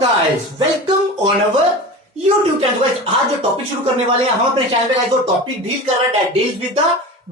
Guys welcome on our YouTube channel. Guys आज जो topic शुरू करने वाले हैं हम अपने चैनल पे गाइस वो टॉपिक डील कर रहे हैं deals with the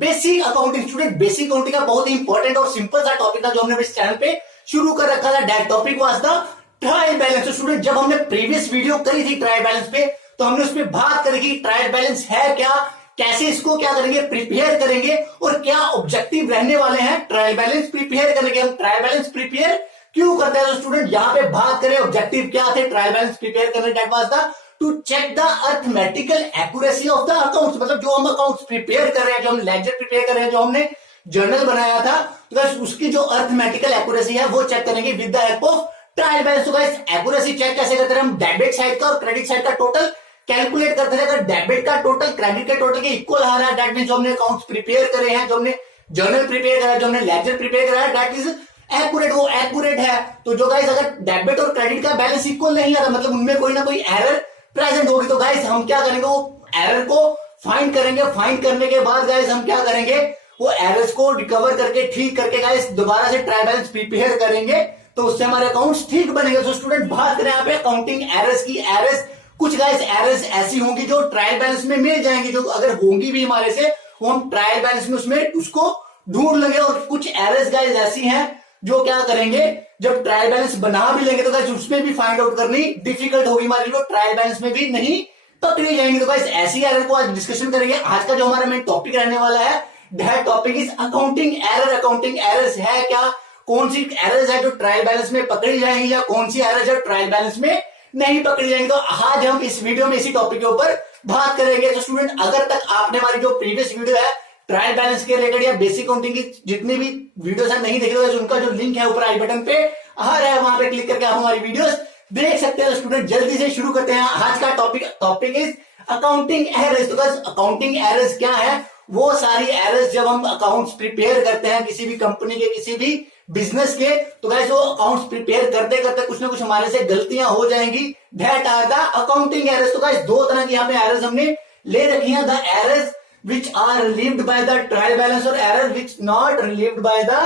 basic accounting. Student basic accounting का बहुत ही इंपॉर्टेंट और सिंपल सा टॉपिक था जो हमने इस चैनल पे शुरू कर रखा था। That topic was the trial balance. तो स्टूडेंट जब हमने प्रीवियस वीडियो करी थी ट्रायल बैलेंस पे तो हमने उसमें बात करी कि ट्रायल बैलेंस है क्या, कैसे इसको क्या करेंगे प्रिपेयर करेंगे और क्या ऑब्जेक्टिव रहने वाले हैं ट्रायल बैलेंस प्रिपेयर करने के। हम ट्रायल बैलेंस प्रिपेयर क्यों करते हैं तो स्टूडेंट यहाँ पे बात करें ऑब्जेक्टिव क्या थे ट्रायल बैलेंस प्रिपेयर करने। That was the to check the arithmetical accuracy of the accounts. मतलब जो हम अकाउंट्स प्रिपेयर कर रहे हैं, जो हम लेजर प्रिपेयर कर रहे हैं, जो हमने जर्नल बनाया था, तो उसकी जो अर्थमेटिकल एक्यूरेसी है वो चेक करेंगे with the help of trial balance. तो गाइस एक्यूरेसी चेक कैसे करते हैं, हम डेबिट साइड का और क्रेडिट साइड का टोटल कैलकुलेट करते थे। अगर डेबिट का टोटल क्रेडिट के टोटल के इक्वल आ रहा है दैट मींस जो हमने अकाउंट्स प्रिपेयर करे हैं, जो हमने जर्नल प्रिपेयर करा है, जो हमने लेजर प्रिपेयर करा है दैट इज एक्यूरेट, वो एक्यूरेट है। तो जो गाइस अगर डेबिट और क्रेडिट का बैलेंस इक्वल नहीं आ रहा मतलब उनमें कोई ना कोई एरर प्रेजेंट होगी, तो गाइस हम क्या करेंगे वो एरर को फाइंड करेंगे। फाइंड करने के बाद गाइस हम क्या करेंगे वो एरर्स को रिकवर करके ठीक करके गाइस दोबारा से ट्रायल बैलेंस प्रिपेयर करेंगे तो उससे हमारे अकाउंट्स ठीक बनेंगे। तो स्टूडेंट बात करें यहाँ पे अकाउंटिंग एरर्स की, एरर्स कुछ गाइस एरर्स ऐसी होंगी जो ट्रायल बैलेंस में मिल जाएंगी, जो अगर होंगी भी हमारे से वो हम ट्रायल बैलेंस में उसमें उसको ढूंढ लेंगे। और कुछ एरर्स गाइस ऐसी हैं जो क्या करेंगे जब ट्रायल बैलेंस बना भी लेंगे तो गाइस उसमें भी फाइंड आउट करनी डिफिकल्ट होगी हमारे लिए, ट्रायल बैलेंस में भी नहीं पकड़ी जाएंगी। तो गाइस ऐसी एरर को आज डिस्कशन करेंगे। आज का जो हमारा मेन टॉपिक रहने वाला है that topic is accounting error. Accounting errors है क्या, कौन सी एरर्स है जो ट्रायल बैलेंस में पकड़ी जाएंगी या कौन सी एरर्स है ट्रायल बैलेंस में नहीं पकड़ी जाएंगी। तो आज हम इस वीडियो में इसी टॉपिक के ऊपर बात करेंगे। तो स्टूडेंट अगर तक आपने हमारी जो प्रीवियस वीडियो है ट्रायल बैलेंस के रिलेटेड या बेसिक अकाउंटिंग की जितनी भी वीडियोस है नहीं देखे तो उनका जो लिंक है ऊपर आई बटन पे आ रहा है, वहां पे क्लिक करके आप हमारी वीडियोस देख सकते हैं। तो स्टूडेंट जल्दी से शुरू करते हैं। आज का टॉपिक इज अकाउंटिंग एरर्स। तो अकाउंटिंग एरर्स क्या है, वो सारी एरर्स जब हम अकाउंट्स प्रिपेयर करते हैं किसी भी कंपनी के किसी भी बिजनेस के, तो गाइस वो अकाउंट्स प्रिपेयर करते करते कुछ ना कुछ हमारे से गलतियां हो जाएंगी। That are the accounting errors. तो गाइस दो तरह की यहाँ पे एरर्स हमने ले रखी है, the errors which are relieved by the trial balance और errors which not relieved by the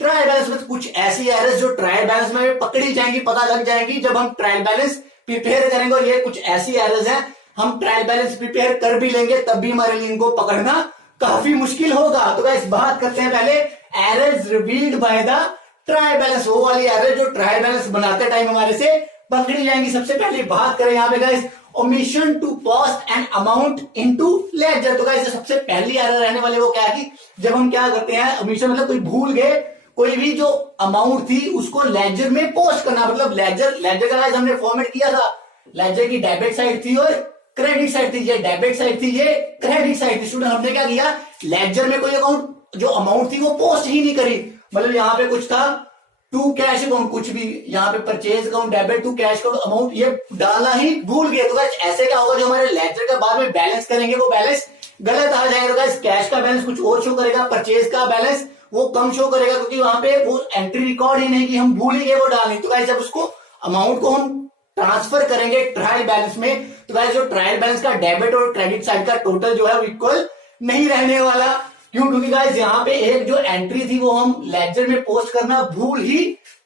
trial balance। मतलब कुछ ऐसी एरर्स जो ट्रायल बैलेंस में पकड़ी जाएंगी, पता लग जाएंगी जब हम ट्रायल बैलेंस प्रिपेयर करेंगे। और ये कुछ ऐसी एरर्स हैं हम ट्रायल बैलेंस प्रिपेयर कर भी लेंगे तब भी हमारे लिए इनको पकड़ना काफी मुश्किल होगा। तो गाइस बात करते हैं पहले errors revealed by the trial balance, वो वाली एरर जो ट्रायल बैलेंस बनाते टाइम हमारे से पकड़ी जाएंगी। सबसे पहले बात करें यहाँ पे guys omission to post an amount into ledger. तो गाइस सबसे पहली एरर रहने वाली वो क्या है कि जब हम क्या करते हैं ओमिशन मतलब कोई भूल गए कोई भी जो अमाउंट थी उसको लेजर में पोस्ट करना। मतलब लेजर का गाइस हमने फॉर्मेट किया था, लेजर की डेबिट साइड थी और क्रेडिट साइड थी, ये डेबिट साइड थी ये क्रेडिट साइड थी। स्टूडेंट हमने क्या किया लेजर में कोई अकाउंट जो अमाउंट थी वो पोस्ट ही नहीं करी। मतलब यहाँ पे कुछ था टू कैश अकाउंट, कुछ भी यहाँ पे purchase account debit to cash account ये डालना ही भूल गए। तो गाइस ऐसे क्या होगा जो हमारे लेजर का बाद में बैलेंस करेंगे वो बैलेंस गलत आ जाएगा। तो गाइस कैश का बैलेंस कुछ और शो करेगा, परचेज का बैलेंस वो कम शो करेगा क्योंकि वहां पे वो एंट्री रिकॉर्ड ही नहीं की हम भूल ही गए वो डालनी। तो गाइस जब उसको अमाउंट को हम ट्रांसफर करेंगे ट्रायल बैलेंस में तो गाइस जो ट्रायल बैलेंस का डेबिट और क्रेडिट साइड का टोटल जो है वो इक्वल नहीं रहने वाला। क्यों, क्योंकि गाइस यहाँ पे एक जो एंट्री थी वो हम लेजर में पोस्ट करना भूल ही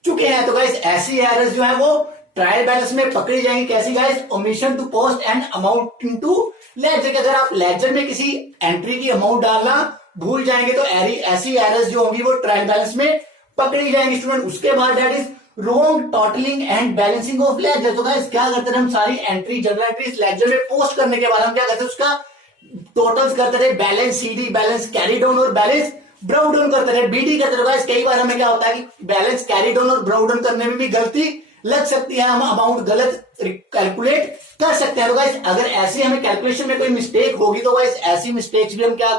चुके हैं। तो गाइस ऐसी एरर्स जो है वो ट्रायल बैलेंस में पकड़ी जाएंगी। कैसी guys omission to post and amount into ledger. अगर आप लेजर में किसी एंट्री की अमाउंट डालना भूल जाएंगे तो ऐसी एरर्स जो होंगी वो ट्रायल बैलेंस में पकड़ी जाएंगी। स्टूडेंट उसके बाद that is wrong totalling and balancing of ledger. तो गाइस क्या करते थे हम सारी एंट्री जनरल एंट्रीज लेजर में पोस्ट करने के बाद हम क्या करते उसका टोटल्स करते थे, balance CD, balance carry down और बैलेंस ब्राउ डाउन करते थे, बीडी करते थे। गाइस कई बार हमें क्या होता है कि बैलेंस कैरी डाउन और ब्राउ डाउन करने में भी गलती लग सकती है, हम अमाउंट गलत कैलकुलेट कर सकते हैं। तो गाइस अगर ऐसी हमें कैलकुलेशन में कोई मिस्टेक होगी तो गाइस ऐसी मिस्टेक्स भी हम क्या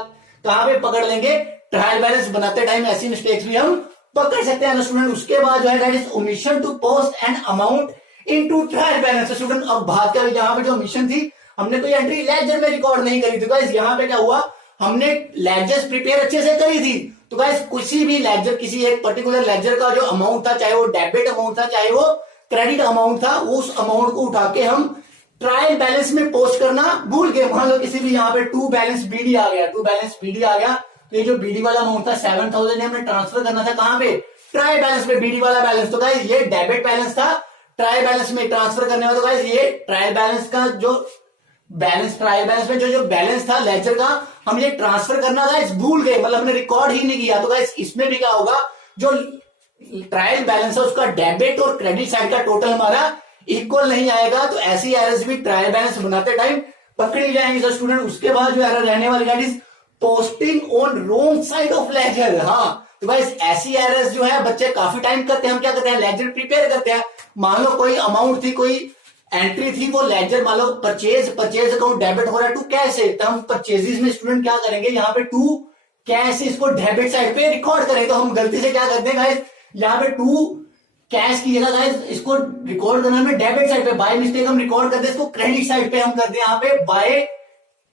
कहां पे पकड़ लेंगे ट्रायल बैलेंस बनाते टाइम ऐसी मिस्टेक्स भी हम पकड़ सकते हैं। स्टूडेंट उसके बाद जो है that is omission to post an amount into trial balance. Student अब बात करें यहाँ पे जो ओमिशन थी हमने कोई एंट्री लेजर में रिकॉर्ड नहीं करी थी। गाइस यहाँ पे क्या हुआ हमने लेजर्स प्रिपेयर अच्छे से करी थी तो गाइस किसी भी लेजर किसी एक पर्टिकुलर लेजर का जो अमाउंट था चाहे वो डेबिट अमाउंट था चाहे वो क्रेडिट अमाउंट था उस अमाउंट को उठा के हम ट्रायल बैलेंस में पोस्ट करना भूल गए। मान लो किसी भी यहाँ पे टू बैलेंस बीडी आ गया तो ये जो बीडी वाला अमाउंट था 7,000 हमने ट्रांसफर करना था कहां पे ट्रायल बैलेंस पे बीडी वाला बैलेंस। तो गाइस ये डेबिट बैलेंस था ट्रायल बैलेंस में ट्रांसफर करने वाला। तो गाइस ये ट्रायल बैलेंस का जो बैलेंस, ट्रायल बैलेंस में जो बैलेंस था लेजर का, हम ये ट्रांसफर करना गाइस भूल गए, मतलब हमने रिकॉर्ड ही नहीं किया। तो गाइस इसमें भी क्या होगा, जो ट्रायल बैलेंस है उसका डेबिट और क्रेडिट साइड का टोटल हमारा इक्वल नहीं आएगा। तो ऐसी एरर्स भी ट्रायल बैलेंस बनाते टाइम पकड़ी जाएंगे सर स्टूडेंट। उसके बाद जो एरर रहने वाली that is posting on wrong side of ledger. हाँ, तो गाइस ऐसी एरर्स जो है बच्चे काफी टाइम करते हैं। हम क्या करते हैं, लेजर प्रिपेयर करते हैं, मान लो कोई अमाउंट थी, कोई एंट्री थी, वो लेजर मान लो परचेज अकाउंट डेबिट हो रहा है टू कैश है, तो हम परचेजेस में स्टूडेंट क्या करेंगे, यहाँ पे टू कैश इसको डेबिट साइड पे रिकॉर्ड करें। तो हम गलती से क्या करते हैं गाइस, यहाँ पे टू कैश की जगह गाइस इसको रिकॉर्ड करना में डेबिट साइड पे, बाय मिस्टेक हम रिकॉर्ड करते हैं इसको क्रेडिट साइड पे, हम करते हैं यहाँ पे बाय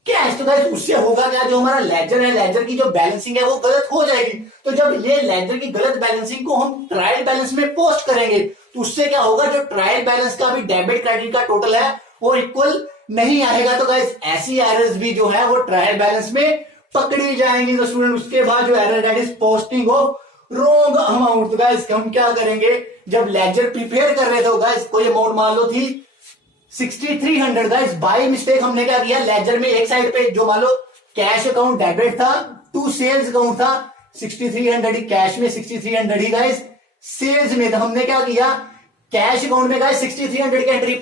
कैश। तो गाइस उससे होगा क्या, जो हमारा लेजर है, लेजर की जो बैलेंसिंग है वो गलत हो जाएगी। तो जब ये लेजर की गलत बैलेंसिंग को हम ट्रायल बैलेंस में पोस्ट करेंगे तो उससे क्या होगा, जो ट्रायल बैलेंस का भी डेबिट क्रेडिट का टोटल है वो इक्वल नहीं आएगा। तो गाइस ऐसी एरर्स भी जो है वो ट्रायल बैलेंस में पकड़ी जाएंगी। तो स्टूडेंट उसके बाद जो error that is posting of wrong amount. तो गाइस हम क्या करेंगे, जब लेजर प्रिपेयर कर रहे थे गाइस, कोई अमाउंट मान लो थी 6300 गाइस, बाय मिस्टेक हमने क्या किया, लेजर में एक साइड पे जो मान लो कैश अकाउंट डेबिट था, टू सेल्स अकाउंट था, 6300 ही कैश में, 6300 ही गाइस सेल्स में। तो हमने क्या किया, कैश अकाउंट में गाइस 6300 की एंट्री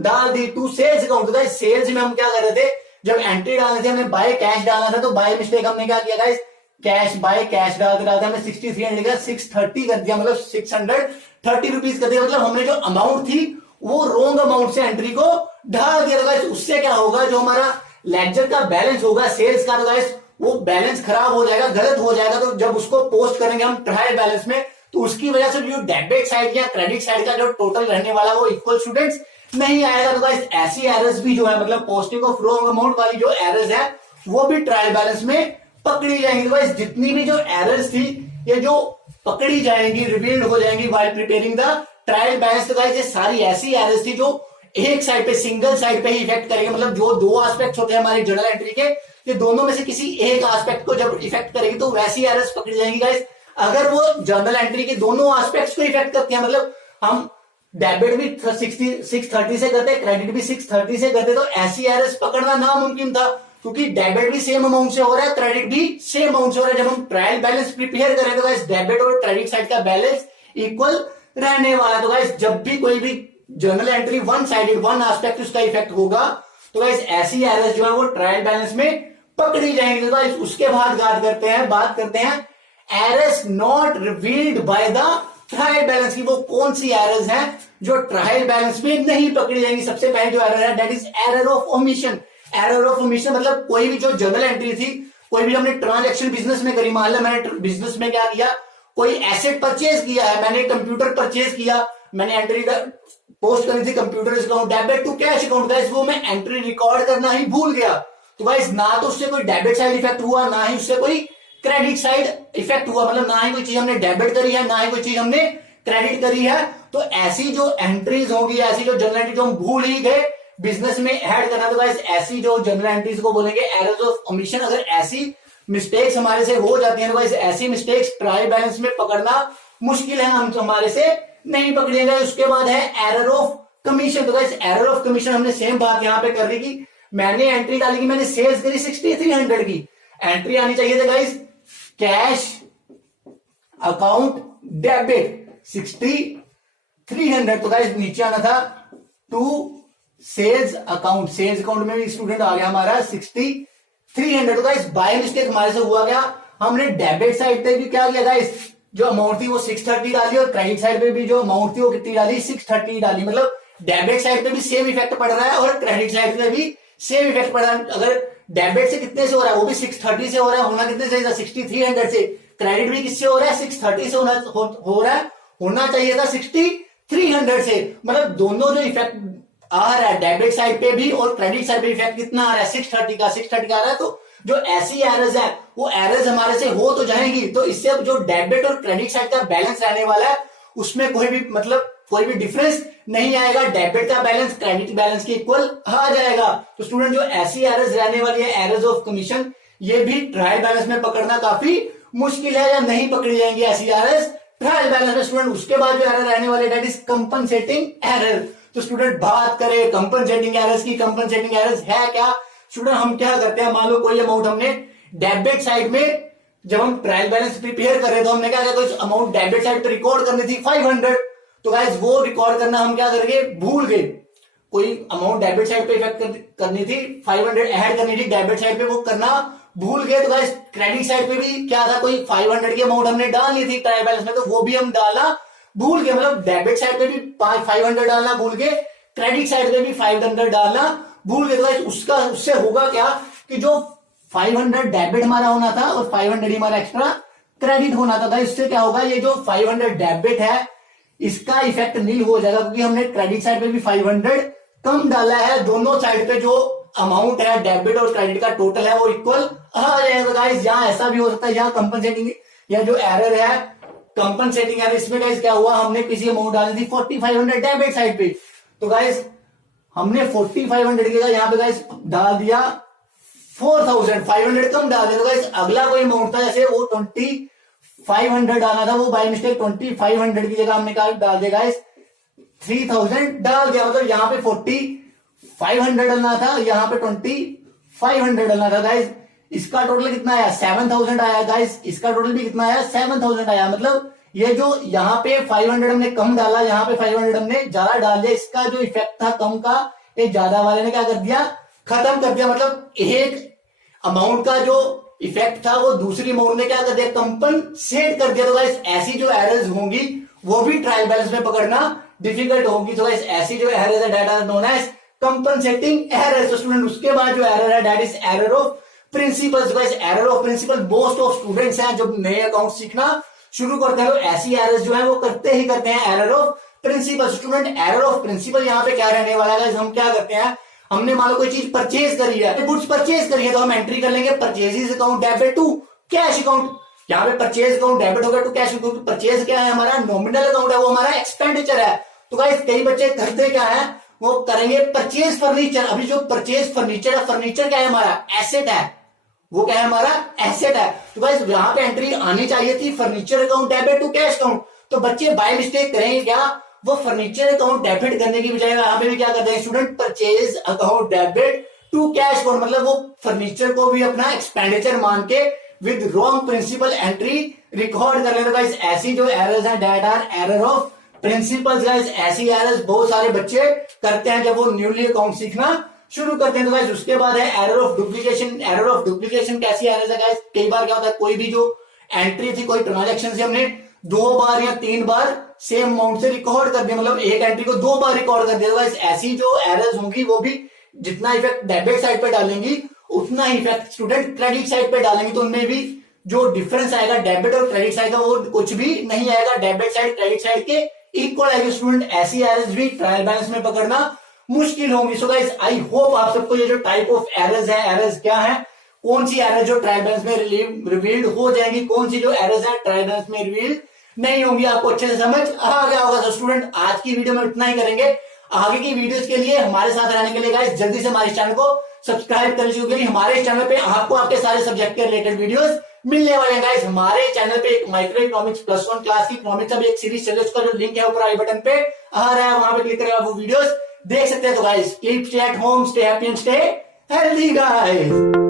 डाल दी टू सेल्स अकाउंट। तो गाइस सेल्स में हम क्या कर रहे थे, जब एंट्री डालने थे हमें बाय कैश डालना था, तो बाय मिस्टेक हमने क्या किया गाइस, कैश बाय कैश डालते डालते हमने 6300 का 630 कर दिया, मतलब 630 रुपीज कर दिया। मतलब हमने जो अमाउंट थी वो रोंग अमाउंट से एंट्री को ढाल दिया। गाइस उससे क्या होगा, जो हमारा लेजर का बैलेंस होगा सेल्स का, तो गाइस वो बैलेंस खराब हो जाएगा, गलत हो जाएगा। तो जब उसको पोस्ट करेंगे हम ट्रायल बैलेंस में, तो उसकी वजह से जो डेबिट साइड या क्रेडिट साइड का जो टोटल रहने वाला वो इक्वल स्टूडेंट्स नहीं आएगा। तो गाइस ऐसी एरर्स भी जो है, मतलब पोस्टिंग ऑफ रॉन्ग अमाउंट वाली जो एरर्स है वो भी ट्रायल बैलेंस में पकड़ी जाएंगी। तो गाइस जितनी भी जो एरर्स थी ये जो पकड़ी जाएंगी, रिवील्ड हो जाएंगी while preparing the trial balance. तो गाइस ये सारी ऐसी एरर्स थी जो एक साइड पे, सिंगल साइड पे ही इफेक्ट करेंगे, मतलब जो दो एस्पेक्ट होते हैं हमारी जर्नल एंट्री के, ये दोनों में से किसी एक एस्पेक्ट को जब इफेक्ट करेगी तो वैसी एरर्स पकड़ी जाएंगी। गाइस अगर वो जर्नल एंट्री के दोनों एस्पेक्ट्स को इफेक्ट करती है, मतलब हम डेबिट भी 630 से करते, क्रेडिट भी 630 से करते, तो ऐसी एरर्स पकड़ना नामुमकिन था, क्योंकि डेबिट भी सेम अमाउंट से हो रहा है, क्रेडिट भी सेम अमाउंट से हो रहा है। जब हम ट्रायल बैलेंस प्रिपेयर करें तो गाइस डेबिट और क्रेडिट साइड का बैलेंस इक्वल रहने वाला। तो गाइस जब भी कोई भी journal entry one sided, one aspect उसका इफेक्ट होगा, तो गाइस ऐसी एरर्स जो है वो ट्रायल बैलेंस में पकड़ी जाएंगी। तो गाइस उसके बाद बात करते हैं errors not revealed by the trial balance की। वो कौन सी एरर्स हैं जो ट्रायल बैलेंस में नहीं पकड़ी जाएंगी। सबसे पहले जो एरर है that is error of omission. Error of omission मतलब कोई भी जो जर्नल एंट्री थी, कोई भी हमने ट्रांजैक्शन बिजनेस में करी, मान लो मैंने बिजनेस में क्या किया, कोई एसेट परचेज किया है, मैंने कंप्यूटर परचेज किया, मैंने एंट्री पोस्ट करनी थी computer account debit to cash account, guys वो मैं एंट्री रिकॉर्ड करना ही भूल गया। तो गाइस ना तो उससे कोई डेबिट साइड इफेक्ट हुआ, ना ही उससे कोई क्रेडिट साइड इफेक्ट हुआ, मतलब ना ही कोई चीज हमने डेबिट करी है, ना ही कोई चीज हमने क्रेडिट करी है। तो ऐसी जो एंट्रीज होगी, ऐसी जो जर्नल एंट्री जो हम भूल ही गए बिजनेस में ऐड करना, तो गाइस ऐसी जो जर्नल एंट्रीज को बोलेंगे एरर्स ऑफ ओमिशन। अगर ऐसी मिस्टेक्स हमारे से हो जाती हैं तो गाइस ऐसी मिस्टेक्स ट्रायल बैलेंस में पकड़ना मुश्किल है, हम हमारे से नहीं पकड़ेगा। उसके बाद है एरर ऑफ कमीशन। तो गाइस एरर ऑफ कमीशन हमने सेम बात यहां पे कर दी कि मैंने एंट्री डाली कि मैंने सेल्स करी 6300 की, एंट्री आनी चाहिए थी गाइस कैश अकाउंट डेबिट 6300। तो गाइस नीचे आना था to sales account, sales account में भी स्टूडेंट आ गया हमारा 6300। तो गाइस बाय मिस्टेक हमारे से हुआ गया, हमने डेबिट साइड पे भी क्या किया गाइस, जो अमाउंट थी वो 630 डाली और क्रेडिट साइड पे भी जो अमाउंट थी वो कितनी डाली, 630 डाली। मतलब डेबिट साइड पे भी सेम इफेक्ट पड़ रहा है और क्रेडिट साइड पे भी सेम इफेक्ट पड़ रहा है। अगर डेबिट से कितने से हो रहा है, वो भी 630 से हो रहा है, होना कितने से, 6300 से। क्रेडिट भी किससे हो रहा है, 630 से हो रहा है, होना चाहिए था 6300 से। मतलब दोनों जो इफेक्ट आ रहा है डेबिट साइड पे भी और क्रेडिट साइड पे इफेक्ट कितना आ रहा है, 630 का आ रहा है। तो जो ऐसी एरर्स है वो एरर्स हमारे से हो तो जाएंगी, तो इससे जो डेबिट और क्रेडिट साइड का बैलेंस रहने वाला है उसमें कोई भी डिफरेंस नहीं आएगा, डेबिट का बैलेंस क्रेडिट बैलेंस के इक्वल आ जाएगा। तो स्टूडेंट जो ऐसी एरर्स रहने वाली है एरर्स ऑफ कमीशन, ये भी ट्रायल बैलेंस में पकड़ना काफी मुश्किल है या नहीं पकड़ी जाएंगी ऐसी एरर्स ट्रायल बैलेंस में स्टूडेंट उसके बाद जो एरर रहने वाले दैट इज कंपनसेटिंग एरर। तो स्टूडेंट बात करें कंपनसेटिंग एरर्स की, कंपनसेटिंग एरर्स है क्या स्टूडेंट, हम क्या करते हैं, मान लो कोई अमाउंट हमने डेबिट साइड में जब हम ट्रायल बैलेंस प्रिपेयर कर रहे तो हमने क्या किया, कोई अमाउंट डेबिट साइड पे रिकॉर्ड करनी थी 500, तो गाइस वो रिकॉर्ड करना हम क्या करेंगे, भूल गए। कोई अमाउंट डेबिट साइड पे इफेक्ट करनी थी 500 ऐड करनी थी डेबिट साइड पे, वो करना भूल गए। तो गाइस क्रेडिट साइड पे भी क्या था, कोई 500 की अमाउंट हमने डालनी थी ट्रायल बैलेंस में, तो वो भी हम डालना भूल गए। मतलब डेबिट साइड पे भी 500 डालना भूल गए, क्रेडिट साइड पे भी 500 डालना भूल गए। तो गाइस उससे होगा क्या कि जो 500 डेबिट हमारा होना था और 500 ही हमारा एक्स्ट्रा क्रेडिट होना था। इससे क्या होगा, ये जो 500 डेबिट है इसका इफेक्ट नील हो जाएगा, क्योंकि हमने क्रेडिट साइड पे भी 500 कम डाला है। दोनों साइड पे जो अमाउंट है डेबिट और क्रेडिट का टोटल है वो इक्वल आ जाएगा। गाइस यहाँ ऐसा भी हो सकता है, यहाँ कंपनसेटिंग या जो एरर है कंपनसेटिंग एरर, इसमें गाइस क्या हुआ, हमने किसी अमाउंट डाली थी 4500 डेबिट साइड पे, तो गाइस हमने 4500 की यहाँ पे गाइस डाल दिया 4500 कम डाल दिया। तो गाइस अगला कोई अमाउंट था जैसे वो 2500 डालना था, वो बाय मिस्टेक 2500 की जगह हमने कहा डाल दिया गाइस 3000 डाल दिया। मतलब यहाँ पे 4500 डालना था, यहाँ पे 2500 डालना था। गाइस इसका टोटल कितना आया, 7000 आया। गाइस इसका टोटल भी कितना आया, 7000 आया। मतलब ये जो यहाँ पे 500 हमने कम डाला, यहाँ पे 500 हमने ज्यादा डाल दिया, इसका जो इफेक्ट था कम का, ये ज्यादा वाले ने क्या कर दिया, खत्म कर दिया। मतलब एक अमाउंट का जो इफेक्ट था वो दूसरी अमाउंट ने क्या कर दिया, कंपनसेट कर दिया। तो गाइस ऐसी जो एरर्स होंगी वो भी ट्रायल बैलेंस में पकड़ना डिफिकल्ट होगी। तो गाइस ऐसी जो एरर्स है that are known as compensating errors. तो स्टूडेंट उसके बाद जो एरर है that is error of principles. Guys error of principle most of students हैं जब नए अकाउंट सीखना शुरू करते हैं तो ऐसी एरर्स जो है वो करते ही करते हैं, error of principle. Student error of principle यहाँ पे क्या रहने वाला है, हम क्या करते हैं, हमने मान लो कोई चीज परचेज करी है, गुड्स परचेज करी है, तो हम एंट्री कर लेंगे purchases account debit to cash account. यहाँ पे परचेज अकाउंट डेबिट हो गया टू कैश, क्योंकि परचेज क्या है, हमारा नॉमिनल अकाउंट है, वो हमारा एक्सपेंडिचर है। तो गाइस कई बच्चे करते क्या है, वो करेंगे परचेज फर्नीचर। अभी जो परचेज फर्नीचर है, फर्नीचर क्या है, हमारा एसेट है, वो क्या है, हमारा एसेट है। तो गाइस यहाँ पे एंट्री आनी चाहिए थी furniture account debit to cash account. तो बच्चे बाय मिस्टेक करेंगे क्या, वो फर्नीचर अकाउंट डेबिट करने की बजाय यहाँ पे भी क्या करते हैं student, purchase account debit to cash account. मतलब वो फर्नीचर को भी अपना एक्सपेंडिचर मान के with wrong principle entry record कर लेना। गाइस ऐसी जो एरर्स हैं that are error of principles. Guys ऐसी एरर्स बहुत सारे बच्चे करते हैं जब वो न्यूली अकाउंट सीखना शुरू करते हैं। तो गाइस उसके बाद है error of duplication. Error of duplication कैसी एरर्स है गाइस, कई बार क्या होता है, कोई भी जो एंट्री थी, कोई ट्रांजेक्शन से हमने 2 बार या 3 बार सेम अमाउंट से रिकॉर्ड कर दिया, मतलब एक एंट्री को 2 बार रिकॉर्ड कर दिया। तो गाइस ऐसी जो एरर्स होंगी वो भी जितना इफेक्ट डेबिट साइड पे डालेंगी उतना ही इफेक्ट स्टूडेंट क्रेडिट साइड पे डालेंगे। तो उनमें भी जो डिफरेंस आएगा डेबिट और क्रेडिट साइड का, वो कुछ भी नहीं आएगा, डेबिट साइड क्रेडिट साइड के इक्वल आएगी। स्टूडेंट ऐसी एरर्स भी ट्रायल बैलेंस में पकड़ना मुश्किल होंगी। सो गाइस आई होप आप सबको ये जो टाइप ऑफ एरर्स है, एरर्स क्या है, कौन सी एरर जो ट्रायल बैलेंस में रिवील्ड हो जाएंगी, कौन सी जो एरर्स है ट्रायल बैलेंस में रिवील्ड नहीं होंगी, आपको अच्छे से समझ आ गया होगा। तो स्टूडेंट आज की वीडियो में इतना ही करेंगे। आगे की वीडियोस के लिए हमारे साथ रहने के लिए गाइस जल्दी से हमारे चैनल को सब्सक्राइब कर लीजिए, क्योंकि हमारे चैनल पे आपको आपके सारे सब्जेक्ट के रिलेटेड वीडियोस मिलने वाले हैं। गाइस हमारे चैनल पे एक माइक्रो इकोनॉमिक्स +1 क्लास की इकोनॉमिक्स अब एक सीरीज चल रही है, उसका जो लिंक है ऊपर आई बटन पे आ रहा है, वहां पे क्लिक करके आप वो वीडियोस देख सकते हैं। तो guys keep stay at home, stay happy and stay healthy guys.